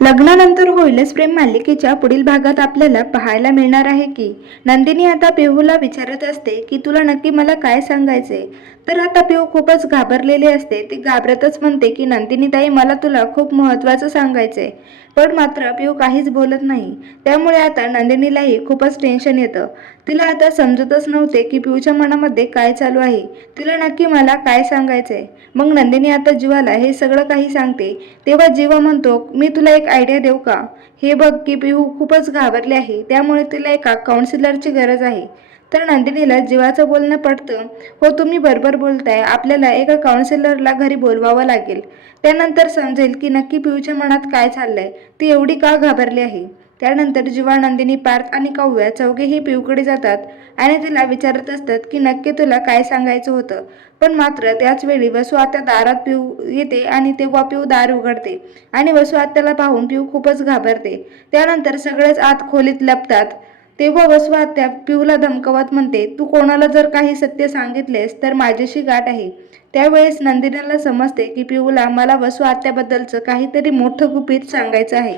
लग्नानंतर होईलच प्रेम मालिकेच्या पुढील भागात आपल्याला पाहायला मिळणार आहे की नंदिनी आता पिहूला विचारत असते की तुला नक्की मला काय सांगायचे. तर आता पिहू खूपच घाबरलेली असते. ती घाबरतच म्हणते की नंदिनी ताई मला तुला खूप महत्त्वाचं सांगायचंय. पण मात्र पिहू काहीच बोलत नाही. त्यामुळे आता नंदिनीलाही खूपच टेन्शन येतं. तिला आता समजतच नव्हते की पिहूच्या मनामध्ये काय चालू आहे. तिला नक्की मला काय सांगायचंय. मग नंदिनी आता जीवाला हे सगळं काही सांगते. तेव्हा जीवा म्हणतो मी तुला एक आयडिया देऊ का. हे बघ की पिहू खूपच घाबरली आहे. त्यामुळे तिला एका काउन्सिलरची गरज आहे. तर नंदिनीला जीवाचं बोलणं पडतं. हो तुम्ही बरोबर बोलताय. आपल्याला एका काउन्सिलरला घरी बोलवावं लागेल. त्यानंतर समजेल की नक्की पिहूच्या मनात काय चाललंय. ती एवढी का घाबरली आहे. त्यानंतर जीवा, नंदिनी, पार्थ आणि काव्या चौघेही पिहूकडे जातात आणि तिला विचारत असतात की नक्की तुला काय सांगायचं होतं. पण मात्र त्याच वेळी वसू आत्या दारात पिहू येते आणि तेव्हा पिहू दार उघडते आणि वसू आत्याला पाहून पिहू खूपच घाबरते. त्यानंतर सगळेच आत खोलीत लपतात. तेव्हा वसू आत्या पिहूला धमकावत म्हणते तू कोणाला जर काही सत्य सांगितलेस तर माझ्याशी गाठ आहे. त्यावेळेस नंदिनीला समजते की पिहूला मला वसू आत्याबद्दलचं काहीतरी मोठं गुपित सांगायचं आहे.